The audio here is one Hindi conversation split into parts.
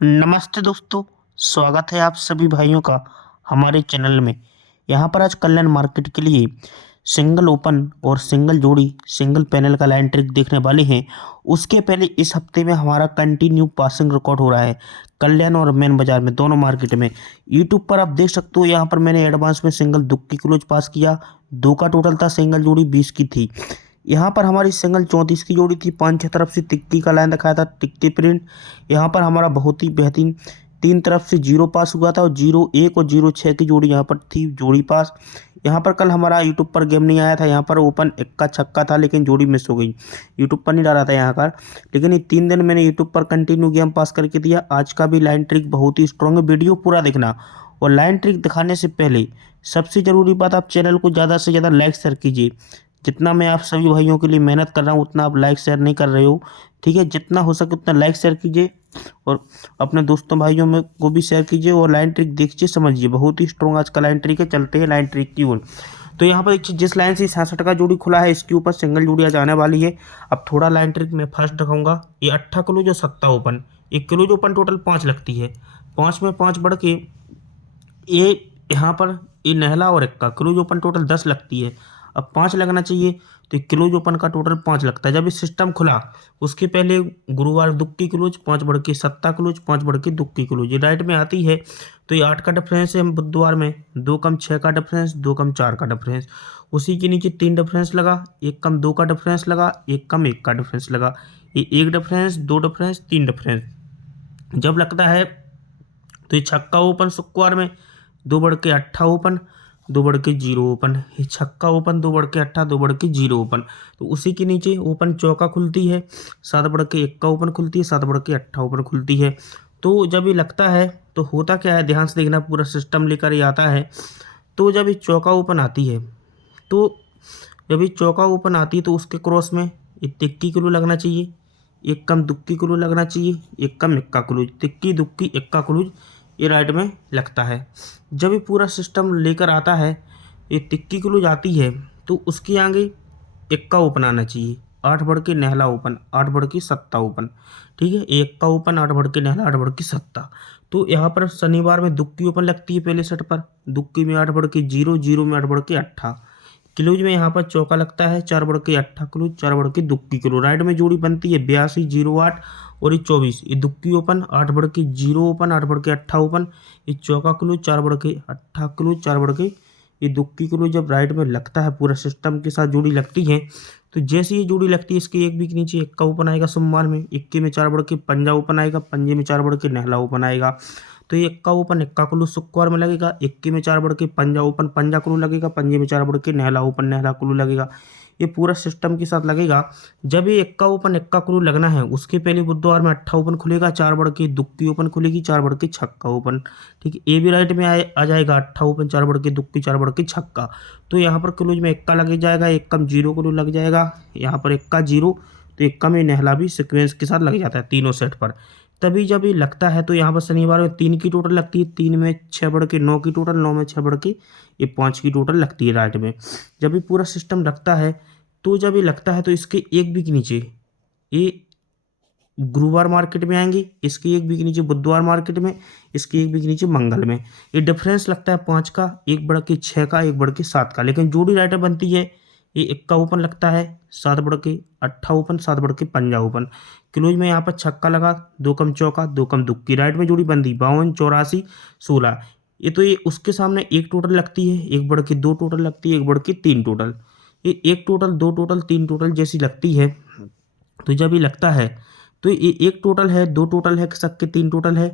नमस्ते दोस्तों। स्वागत है आप सभी भाइयों का हमारे चैनल में। यहाँ पर आज कल्याण मार्केट के लिए सिंगल ओपन और सिंगल जोड़ी सिंगल पैनल का लाइन ट्रिक देखने वाले हैं। उसके पहले इस हफ्ते में हमारा कंटिन्यू पासिंग रिकॉर्ड हो रहा है कल्याण और मेन बाजार में, दोनों मार्केट में। यूट्यूब पर आप देख सकते हो, यहाँ पर मैंने एडवांस में सिंगल दुक्की क्लोज पास किया। दो का टोटल था, सिंगल जोड़ी 20 की थी। यहाँ पर हमारी सिंगल 34 की जोड़ी थी। पांच छह तरफ से तिक्की का लाइन दिखाया था, टिक्की प्रिंट। यहाँ पर हमारा बहुत ही बेहतरीन तीन तरफ से जीरो पास हुआ था और 01 और 06 की जोड़ी यहाँ पर थी, जोड़ी पास। यहाँ पर कल हमारा यूट्यूब पर गेम नहीं आया था। यहाँ पर ओपन इक्का छक्का था लेकिन जोड़ी मिस हो गई। यूट्यूब पर नहीं डाला था यहाँ पर, लेकिन ये 3 दिन मैंने यूट्यूब पर कंटिन्यू गेम पास करके दिया। आज का भी लाइन ट्रिक बहुत ही स्ट्रॉन्ग है, वीडियो पूरा देखना। और लाइन ट्रिक दिखाने से पहले सबसे ज़रूरी बात, आप चैनल को ज़्यादा से ज़्यादा लाइक शेयर कीजिए। जितना मैं आप सभी भाइयों के लिए मेहनत कर रहा हूँ उतना आप लाइक शेयर नहीं कर रहे हो, ठीक है। जितना हो सके उतना लाइक शेयर कीजिए और अपने दोस्तों भाइयों में को भी शेयर कीजिए और लाइन ट्रिक देखिए, समझिए। बहुत ही स्ट्रॉन्ग आज का लाइन ट्रिक है। चलते हैं लाइन ट्रिक की ओर। तो यहाँ पर देखिए, जिस लाइन से 66 का जोड़ी खुला है इसके ऊपर सिंगल जोड़ी आज आने वाली है। अब थोड़ा लाइन ट्रिक मैं फर्स्ट दिखाऊंगा। ये 8 किलो जो 7 ओपन, 1 किलो जो ओपन टोटल 5 लगती है। 5 में 5 बढ़ के ये यहाँ पर ये नहला और इक्का क्लोज ओपन टोटल 10 लगती है। अब 5 लगना चाहिए, तो क्लोज ओपन का टोटल 5 लगता है। जब ये सिस्टम खुला उसके पहले गुरुवार दुक्की क्लोज 5 बढ़ के सत्ता क्लोज 5 बढ़ के दुक्की क्लोज ये राइट में आती है। तो ये 8 का डिफरेंस है बुधवार में, 2 कम 6 का डिफरेंस, 2 कम 4 का डिफरेंस। उसी के नीचे 3 डिफरेंस लगा, 1 कम 2 का डिफरेंस लगा, 1 कम 1 का डिफरेंस लगा। ये 1 डिफरेंस, 2 डिफरेंस, 3 डिफरेंस जब लगता है तो ये छक्का ओपन शुक्रवार में 2 बढ़ के 8 ओपन, 2 बढ़ के 0 ओपन। ये छक्का ओपन 2 बढ़ के 8, 2 बढ़ के 0 ओपन। तो उसी के नीचे ओपन चौका खुलती है, 7 बढ़ के 1 का ओपन खुलती है, 7 बढ़ के 8 ओपन खुलती है। तो जब ये लगता है तो होता क्या है, ध्यान से देखना, पूरा सिस्टम लेकर ये आता है। तो जब ये चौका ओपन आती है, तो जब ये चौका ओपन आती है तो उसके क्रॉस में ये तिक्की क्लू लगना चाहिए, एक कम दुक्की क्लू लगना चाहिए, एक कम इक्का क्लूज। तिक्की दुक्की इक्का क्लूज ये राइट में लगता है। जब ये पूरा सिस्टम लेकर आता है, ये तिक्की क्लूज आती है, तो उसके आगे इक्का ओपन आना चाहिए। 8 बढ़ के नहला ओपन, 8 बढ़ के सत्ता ओपन, ठीक है। एक का ओपन 8 बढ़ के नहला, 8 बढ़ के सत्ता। तो यहाँ पर शनिवार में दुक्की ओपन लगती है पहले सेट पर। दुक्की में 8 बढ़ के 0, 0 में 8 बढ़ के 8। क्लूज में यहाँ पर चौका लगता है, 4 बढ़ के 8 क्लूज, 4 बढ़ के दुक्की क्लूज। राइट में जोड़ी बनती है 82, 08 और ये 24। ये दुक्की ओपन 8 बढ़ के 0 ओपन, 8 बढ़ के 8 ओपन। ये चौका क्लूज 4 बढ़ के 8 क्लूज, 4 बढ़ के ये दुक्की क्लूज जब राइट में लगता है, पूरा सिस्टम के साथ जोड़ी लगती है। तो जैसे ये जोड़ी लगती है, इसके एक भी के नीचे इक्का ओपन आएगा सोमवार में, इक्के में 4 बढ़ के पंजा ओपन आएगा, पंजे में 4 बढ़ के नहला ओपन आएगा। तो ये इक्का ओपन इक्का कुल्लू शुक्रवार में लगेगा, इक्के में 4 बढ़ के पंजा ओपन पंजा कुल्लू लगेगा, पंजे में 4 बढ़ के नहला ओपन नहला कुल्लू लगेगा। ये पूरा सिस्टम के साथ लगेगा। जब ये इक्का ओपन इक्का कुल्लू लगना है उसके पहले बुधवार में 8 ओपन खुलेगा, 4 बढ़ के दुक्की ओपन खुलेगी, 4 बढ़ के छक्का ओपन, ठीक है। ए भी राइट में आ जाएगा 8 ओपन, 4 बढ़ के दुक्की, 4 बढ़ के छक्का। तो यहाँ पर क्लोज में इक्का लग जाएगा, एक कम 0 क्लू लग जाएगा, यहाँ पर इक्का 0, तो इक्का में नहला भी सिक्वेंस के साथ लग जाता है तीनों सेट पर। तभी जब ये लगता है तो यहाँ पर शनिवार में 3 की टोटल लगती है, 3 में 6 बढ़ के 9 की टोटल, 9 में 6 बढ़ के ये 5 की टोटल लगती है राइट में। जब ये पूरा सिस्टम लगता है, तो जब ये लगता है तो इसके एक भी के नीचे ये गुरुवार मार्केट में आएंगे, इसके एक भी के नीचे बुधवार मार्केट में, इसके एक भी के नीचे मंगल में। ये डिफरेंस लगता है 5 का, 1 बढ़ के 6 का, 1 बढ़ के 7 का। लेकिन जोड़ी राइटर बनती है, ये इक्का ओपन लगता है, 7 बढ़ के 8 ओपन, 7 बढ़ के पंजा ओपन। क्लोज में यहाँ पर छक्का लगा, 2 कम चौका, 2 कम दुक्की। राइट में जोड़ी बनती 52, 84, 16। ये तो ये उसके सामने एक टोटल लगती है, 1 बढ़ के 2 टोटल लगती है, 1 बढ़ के 3 टोटल। ये 1 टोटल, 2 टोटल, 3 टोटल जैसी लगती है। तो जब ये लगता है तो ये 1 टोटल है, 2 टोटल है, सबके 3 टोटल है।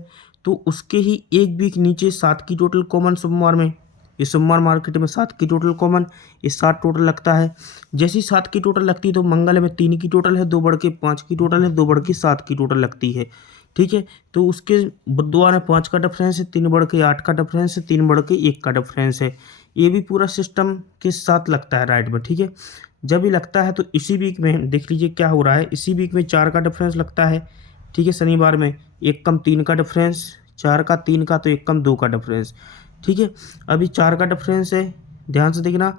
तो उसके ही एक भी के नीचे 7 की टोटल कॉमन सोमवार में, ये सोमवार मार्केट में 7 की टोटल कॉमन, ये 7 टोटल लगता है। जैसी 7 की टोटल लगती है तो मंगल में 3 की टोटल है, 2 बढ़ के 5 की टोटल है, 2 बढ़ के 7 की टोटल लगती है, ठीक है। तो उसके बुधवार में 5 का डिफरेंस है, 3 बढ़ के 8 का डिफरेंस है, 3 बढ़ के 1 का डिफरेंस है। ये भी पूरा सिस्टम के साथ लगता है राइट में, ठीक है। जब ये लगता है तो इसी वीक में देख लीजिए क्या हो रहा है। इसी वीक में 4 का डिफरेंस लगता है, ठीक है। शनिवार में 1 कम 3 का डिफरेंस, 4 का 3 का, तो 1 कम 2 का डिफरेंस, ठीक है। अभी 4 का डिफरेंस है, ध्यान से देखना,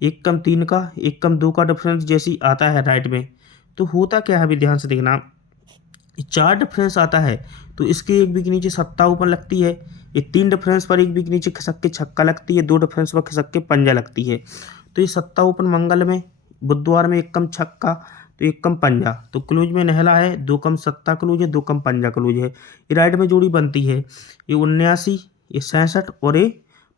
1 कम 3 का, 1 कम 2 का डिफरेंस जैसी आता है राइट में। तो होता क्या है, अभी ध्यान से देखना, 4 डिफरेंस आता है तो इसके एक भी के नीचे सत्ता ओपन लगती है। ये 3 डिफरेंस पर एक भी के नीचे खिसक के छक्का लगती है, 2 डिफरेंस पर खिसक के पंजा लगती है। तो ये सत्ता ओपन मंगल में, बुधवार में 1 कम छक्का तो 1 कम पंजा, तो क्लोज में नहला है, 2 कम सत्ता क्लोज है, 2 कम पंजा क्लोज है। ये राइट में जोड़ी बनती है, ये 79, ये 67 और ये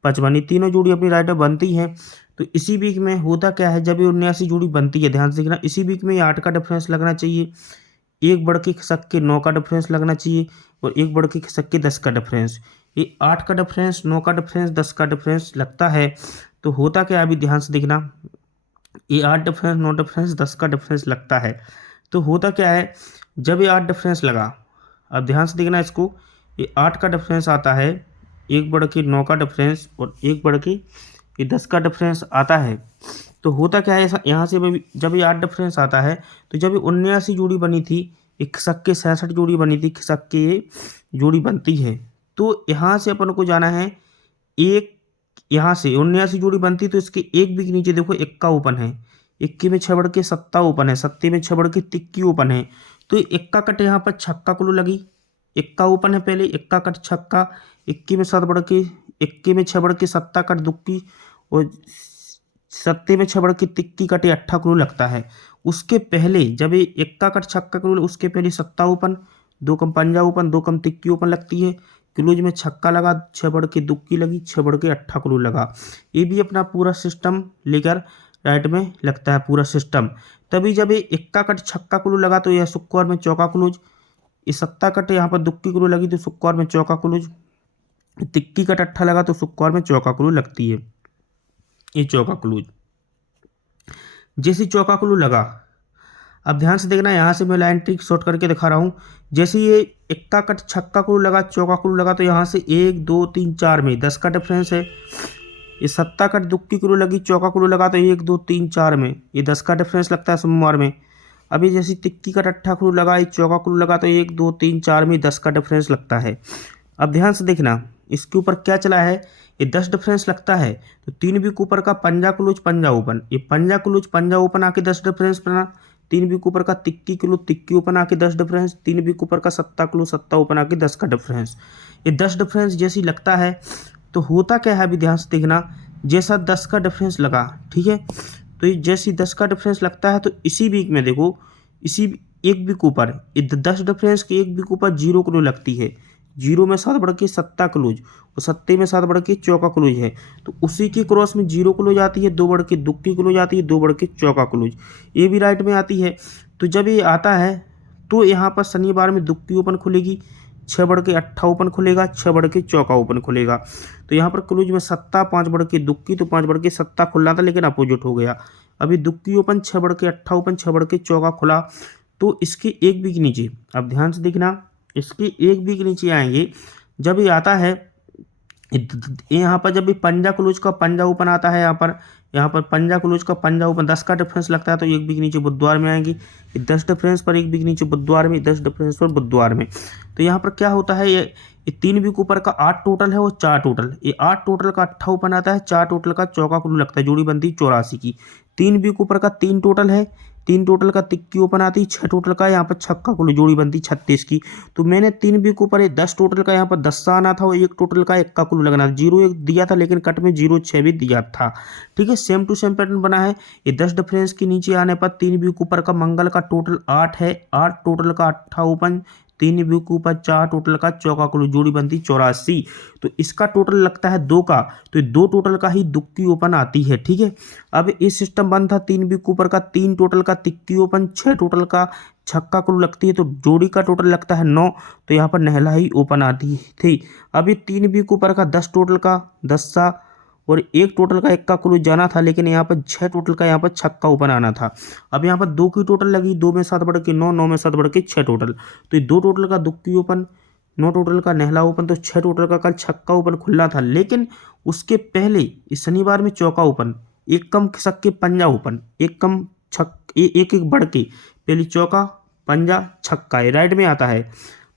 55, ये तीनों जोड़ी अपनी राइट में बनती हैं। तो इसी वीक में होता क्या है, जब ये 79 जोड़ी बनती है, ध्यान से देखना, इसी वीक में ये 8 का डिफरेंस लगना चाहिए, एक बढ़ के खिसक के 9 का डिफरेंस लगना चाहिए और एक बढ़ के खिसक के 10 का डिफरेंस। ये 8 का डिफरेंस, 9 का डिफरेंस, 10 का डिफरेंस लगता है। तो होता क्या, अभी ध्यान से देखना, ये 8 डिफरेंस, 9 डिफरेंस, 10 का डिफरेंस लगता है। तो होता क्या है, जब ये 8 डिफरेंस लगा, अब ध्यान से देखना इसको, ये 8 का डिफरेंस आता है, एक बढ़ के 9 का डिफरेंस और एक बढ़ के ये 10 का डिफरेंस आता है। तो होता क्या है, यहाँ से जब ये 8 डिफरेंस आता है, तो जब ये 79 जोड़ी बनी थी, ये खिसक के 66 जोड़ी बनी थी, खिसक के ये जोड़ी बनती है। तो यहाँ से अपन को जाना है, एक यहाँ से 79 जोड़ी बनती, तो इसके एक भी के नीचे देखो इक्का ओपन है, इक्की में 6 बढ़ के सत्ता ओपन है, सत्ते में 6 बढ़ के तिक्की ओपन है। तो इक्का कट यहाँ पर छक्का क्लू लगी, इक्का ओपन है पहले, इक्का कट छक्का, इक्की में 7 बढ़ के, इक्की में 6 बढ़ के सत्ता कट दुक्की और सत्ते में 6 बढ़ के तिक्की कटे अट्ठा क्लू लगता है। उसके पहले जब ये इक्का कट छक्का क्लू, उसके पहले सत्ता ओपन, 2 कम पंजा ओपन, 2 कम तिक्की ओपन लगती है, क्लूज में छक्का लगा, 6 बढ़ के दुक्की लगी, 6 बढ़ के अट्ठा क्लू लगा। ये भी अपना पूरा सिस्टम लेकर राइट में लगता है पूरा सिस्टम। तभी जब ये इक्का कट छक्का क्लू लगा तो यह सुक्कोर में चौका क्लूज, ये सत्ता कट यहाँ पर दुक्की क्लू लगी तो सुक्कोर में चौका क्लूज, तिक्की कट अट्ठा लगा तो सुक्कोर में चौका क्लू लगती है, ये चौका क्लूज। जैसे चौका क्लू लगा, अब ध्यान से देखना, यहाँ से मैं लाइन ट्रिक शॉर्ट करके दिखा रहा हूँ। जैसे ये इक्का कट छक्का क्लू लगा, चौका क्लू लगा, तो यहाँ से 1 2 3 4 में 10 का डिफरेंस है। ये सत्ता कट दुक्की क्लू लगी, चौका क्लू लगा, तो 1 2 3 4 में ये 10 का डिफरेंस लगता है सोमवार में। अभी जैसे तिक्की कट अट्ठा क्लू लगा, ये चौका क्लू लगा, तो 1 2 3 4 में 10 का डिफरेंस लगता है। अब ध्यान से देखना, इसके ऊपर क्या चला है, ये 10 डिफरेंस लगता है, तो 3 वीक ऊपर का पंजा क्लूज पंजा ओपन, ये पंजा क्लूज पंजा ओपन आके 10 डिफरेंस बना। 3 वीक ऊपर का तिक्की क्लूज तिक्की ओपन आके 10 डिफरेंस, 3 वीक ऊपर का सत्ता क्लूज सत्ता ओपन आके 10 का डिफरेंस। ये 10 डिफरेंस जैसी लगता है, तो होता क्या है, अभी ध्यान से देखना, जैसा 10 का डिफरेंस लगा, ठीक है, तो ये जैसी 10 का डिफरेंस लगता है, तो इसी वीक में देखो, इसी एक वीक ऊपर ये 10 डिफरेंस के एक वीक ऊपर 0 क्लूज लगती है, 0 में 7 बढ़ के सत्ता क्लूज और सत्ते में 7 बढ़ के चौका क्लूज है, तो उसी की क्रॉस में 0 क्लूज आती है, 2 बढ़ के दुक्की क्लूज आती है, 2 बढ़ के चौका क्लूज, ये भी राइट में आती है। तो जब ये आता है, तो यहाँ पर शनिवार में दुक्की ओपन खुलेगी, 6 बढ़ के अट्ठा ओपन खुलेगा, 6 बढ़ के चौका ओपन खुलेगा। तो यहाँ पर क्लूज में सत्ता, 5 बढ़ के दुक्की, तो 5 बढ़ के सत्ता खुलना था लेकिन अपोजिट हो गया। अभी दुक्की ओपन, 6 बढ़ के अट्ठा ओपन, 6 बढ़ के चौका खुला, तो इसके एक भी के नीचे, अब ध्यान से देखना, इसके एक भी के नीचे आएंगे, जब ये आता है, यहाँ पर जब भी पंजा क्लूज का पंजा ओपन आता है, यहाँ पर पंजा क्लूज का पंजा ओपन 10 का डिफरेंस लगता है, तो एक भी के नीचे बुधवार में आएंगी, 10 डिफरेंस पर एक भी के नीचे बुधवार में, 10 डिफरेंस पर बुधवार में। तो यहाँ पर क्या होता है, ये 3 वीक ऊपर का 8 टोटल है और 4 टोटल, ये 8 टोटल का अट्ठा ओपन आता है, 4 टोटल का चौका क्लू लगता है, जोड़ी बनती है 84 की। 3 वीक ऊपर का 3 टोटल है, 3 टोटल का तिक्की ओपन आती, 6 टोटल का यहाँ पर छक्का क्लू, जोड़ी बनती 36 की। तो मैंने 3 वीक ऊपर 10 टोटल का यहाँ पर 10 आना था और 1 टोटल का इक्का क्लू लगना था, 0 1 दिया था लेकिन कट में 0 6 भी दिया था, ठीक है, सेम टू सेम पैटर्न बना है। ये 10 डिफरेंस के नीचे आने पर 3 वीक ऊपर का मंगल का टोटल 8 है, 8 टोटल का अट्ठा ओपन, 3 वीक ऊपर 4 टोटल का चौका क्लू, जोड़ी बनती 84। तो इसका टोटल लगता है 2 का, तो 2 टोटल का ही दुक्की ओपन आती है, ठीक है। अब इस सिस्टम बन था 3 वीक ऊपर का 3 टोटल का तिक्की ओपन, 6 टोटल का छक्का क्लू लगती है, तो जोड़ी का टोटल लगता है 9, तो यहाँ पर नहला ही ओपन आती थी। अभी 3 वीक ऊपर का 10 टोटल का 10 सा और 1 टोटल का इक्का क्लूज जाना था, लेकिन यहाँ पर 6 टोटल का यहाँ पर छक्का ओपन आना था। अब यहाँ पर 2 की टोटल लगी, 2 में 7 बढ़ के 9, 9 में 7 बढ़ के 6 टोटल, तो ये 2 टोटल का दुक्की ओपन, 9 टोटल का नहला ओपन, तो 6 टोटल का कल छक्का ओपन खुलना था, लेकिन उसके पहले इस शनिवार में चौका ओपन, एक कम खिसक के पंजा ओपन, एक कम एक एक बढ़ के, पहले चौका पंजा छक्का, ये राइट में आता है,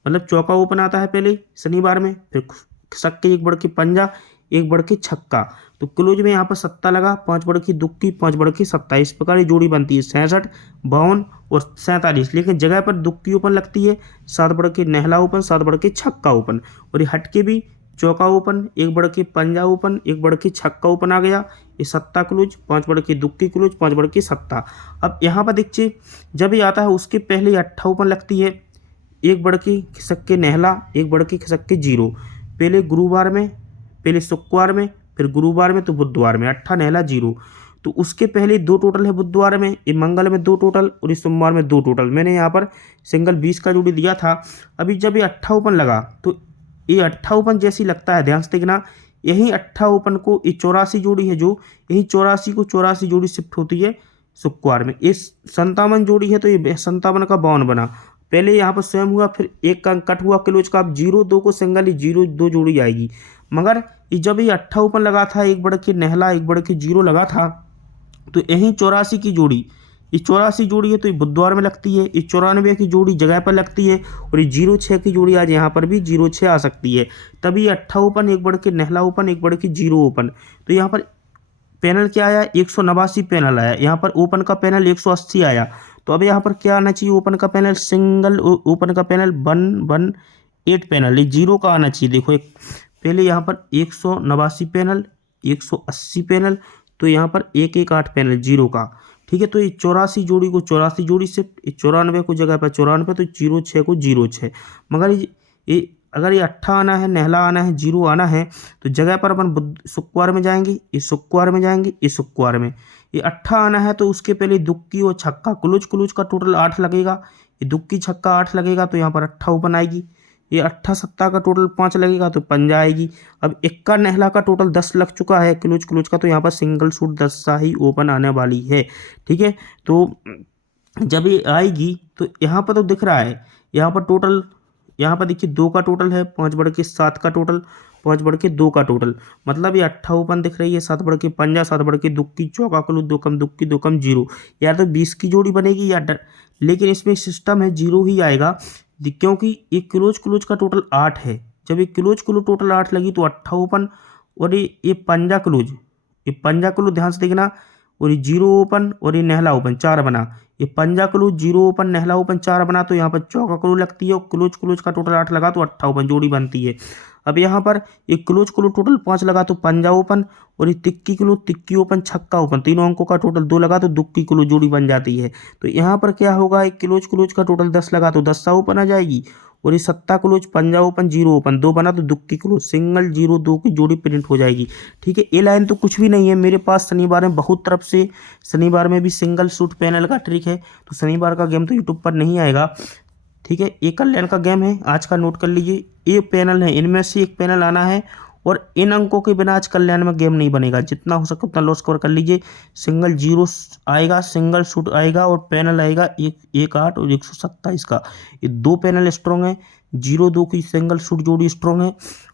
मतलब चौका ओपन आता है पहले शनिवार में, फिर खिसक के एक बढ़ के पंजा, एक बढ़ के छक्का। तो क्लोज में यहाँ पर सत्ता लगा, 5 बढ़ की दुक्की 5 बढ़ की सत्ता, इस प्रकार ये जोड़ी बनती है 66, 52 और 47। लेकिन जगह पर दुक्की ओपन लगती है, 7 बढ़ के नेहला ओपन, 7 बढ़ के छक्का ओपन, और ये हटके भी चौका ओपन, 1 बढ़ के पंजा ओपन, 1 बढ़ के छक्का ओपन आ गया, ये सत्ता क्लोज, 5 बढ़ के दुक्की क्लोज, 5 बढ़ के सत्ता। अब यहाँ पर देखिए जब ये आता है उसके पहले अट्ठा ओपन लगती है, 1 बढ़ के खिसक के नेहला, 1 बढ़ के खिसक के जीरो, पहले गुरुवार में, पहले शुक्रवार में, फिर गुरुवार में, तो बुधवार में अट्ठा नेहला जीरो। तो उसके पहले 2 टोटल है बुधवार में, ये मंगल में 2 टोटल और इस सोमवार में 2 टोटल। मैंने यहाँ पर सिंगल 20 का जोड़ी दिया था। अभी जब ये अट्ठा ओपन लगा तो ये अट्ठा ओपन जैसी लगता है, ध्यान से देखना, यही अट्ठा ओपन को ये 84 जोड़ी है, जो यही 84 को 84 जोड़ी शिफ्ट होती है शुक्रवार में। इस 57 जोड़ी है तो ये 57 का 52 बना। पहले यहाँ पर स्वयं हुआ, फिर एक का कट हुआ क्लोज का, अब 0-2 को सिंगल ही 0-2 जोड़ी आएगी। मगर ये जब ये अट्ठा ओपन लगा था, 1 बढ़ के नेहला 1 बढ़ के जीरो लगा था, तो यही 84 की जोड़ी, ये 84 जोड़ी है तो ये बुधवार में लगती है, ये 94 की जोड़ी जगह पर लगती है, और ये 06 की जोड़ी आज यहाँ पर भी 06 आ सकती है। तभी अट्ठा ओपन, 1 बढ़ के नेहला ओपन, 1 बढ़ के जीरो ओपन। तो यहाँ पर पैनल क्या आया, 189 पैनल आया। यहाँ पर ओपन का पैनल 180 आया। तो अब यहाँ पर क्या आना चाहिए, ओपन का पैनल, सिंगल ओपन का पैनल 118 पैनल, ये जीरो का आना चाहिए। देखो एक पहले यहाँ पर 189 पैनल, 180 पैनल, तो यहाँ पर 118 पैनल जीरो का, ठीक है। तो ये 84 जोड़ी को 84 जोड़ी से, 94 को जगह पर 94, तो 06 को 06। मगर ये अगर ये अट्ठा आना है, नेहला आना है, जीरो आना है, तो जगह पर अपन शुक्रवार में जाएंगे, इस शुक्रवार में जाएंगे, इस शुक्रवार में। ये अट्ठा आना है तो उसके पहले दुक्की और छक्का क्लोज का टोटल 8 लगेगा, ये दुक्की छक्का 8 लगेगा तो यहाँ पर अट्ठा ओपन आएगी। ये अट्ठा सत्ता का टोटल 5 लगेगा तो पंजा आएगी। अब इक्का नेहला का टोटल 10 लग चुका है क्लोज का, तो यहाँ पर सिंगल सूट 10 सा ही ओपन आने वाली है, ठीक है। तो जब ये आएगी तो यहाँ पर तो दिख रहा है, यहाँ पर टोटल, यहाँ पर देखिए 2 का टोटल है, 5 बढ़ के 7 का टोटल, 5 बढ़ के 2 का टोटल, मतलब ये अट्ठा ओपन दिख रही है, 7 बढ़ के पंजा, 7 बढ़ के दुक्की चौका क्लोज, 2 कम दुक्की 2 कम जीरो। यार तो 20 की जोड़ी बनेगी या लेकिन इसमें सिस्टम है जीरो ही आएगा, क्योंकि ये क्लोज का टोटल 8 है। जब ये क्लोज टोटल 8 लगी तो अट्ठा ओपन, और ये पंजा क्लोज, ये पंजा क्लोज ध्यान से देखना, और ये जीरो ओपन और ये नेहला ओपन 4 बना। ये पंजा close, zero open, Nehla open 4 बना, तो यहाँ पर चौका क्लोज लगती है, और क्लोज का टोटल 8 लगा तो अट्ठा ओपन जोड़ी बनती है। अब यहाँ पर ये क्लोज टोटल 5 लगा तो पंजा ओपन, और ये तिक्की ओपन, छक्का ओपन, तीनों अंकों का टोटल 2 लगा तो दुक्की क्लोज जोड़ी बन जाती है। तो यहाँ पर क्या होगा, एक क्लोज का टोटल 10 लगा तो 10 सा ओपन आ जाएगी, और ये सत्ता क्लोज, पंजा ओपन, जीरो ओपन 2 बना तो दुक्की क्लोज, सिंगल 0-2 की जोड़ी प्रिंट हो जाएगी, ठीक है। ये लाइन तो कुछ भी नहीं है, मेरे पास शनिवार में बहुत तरफ से, शनिवार में भी सिंगल सूट पैनल का ट्रिक है, तो शनिवार का गेम तो यूट्यूब पर नहीं आएगा, ठीक है। ये कल्याण का गेम है, आज का नोट कर लीजिए। ये पैनल है, इनमें से एक पैनल आना है, और इन अंकों के बिना आज कल्याण में गेम नहीं बनेगा। जितना हो सके उतना लॉस कवर कर लीजिए। सिंगल जीरो आएगा, सिंगल शूट आएगा, और पैनल आएगा 1-8 और 127 का। ये 2 पैनल स्ट्रॉन्ग है, 0-2 की सिंगल शूट जोड़ी स्ट्रॉन्ग है,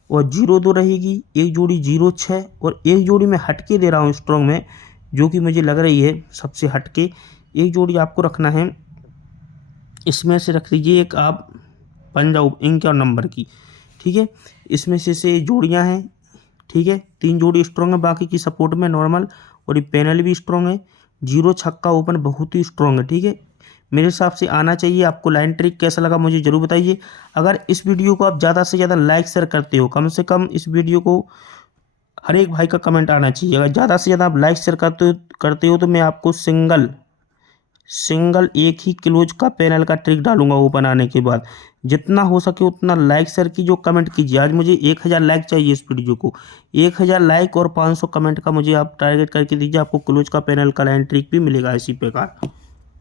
और 0-2 रहेगी, एक जोड़ी 0-6, और एक जोड़ी मैं हटके दे रहा हूँ स्ट्रॉन्ग में, जो कि मुझे लग रही है सबसे हटके। एक जोड़ी आपको रखना है, इसमें से रख लीजिए एक आप पंजा इंक और नंबर की, ठीक है। इसमें से जोड़ियां हैं, ठीक है। 3 जोड़ी स्ट्रॉन्ग है, बाकी की सपोर्ट में नॉर्मल, और ये पैनल भी स्ट्रॉन्ग है, जीरो छक्का ओपन बहुत ही स्ट्रॉन्ग है, ठीक है। मेरे हिसाब से आना चाहिए। आपको लाइन ट्रिक कैसा लगा मुझे जरूर बताइए। अगर इस वीडियो को आप ज़्यादा से ज़्यादा लाइक शेयर करते हो, कम से कम इस वीडियो को हर एक भाई का कमेंट आना चाहिए। अगर ज़्यादा से ज़्यादा आप लाइक शेयर करते हो तो मैं आपको सिंगल एक ही क्लोज का पैनल का ट्रिक डालूंगा ओपन आने के बाद। जितना हो सके उतना लाइक शेयर कीजिए, कमेंट कीजिए। आज मुझे 1000 लाइक चाहिए इस वीडियो को, 1000 लाइक और 500 कमेंट का मुझे आप टारगेट करके दीजिए। आपको क्लोज का पैनल का लाइन ट्रिक भी मिलेगा इसी प्रकार।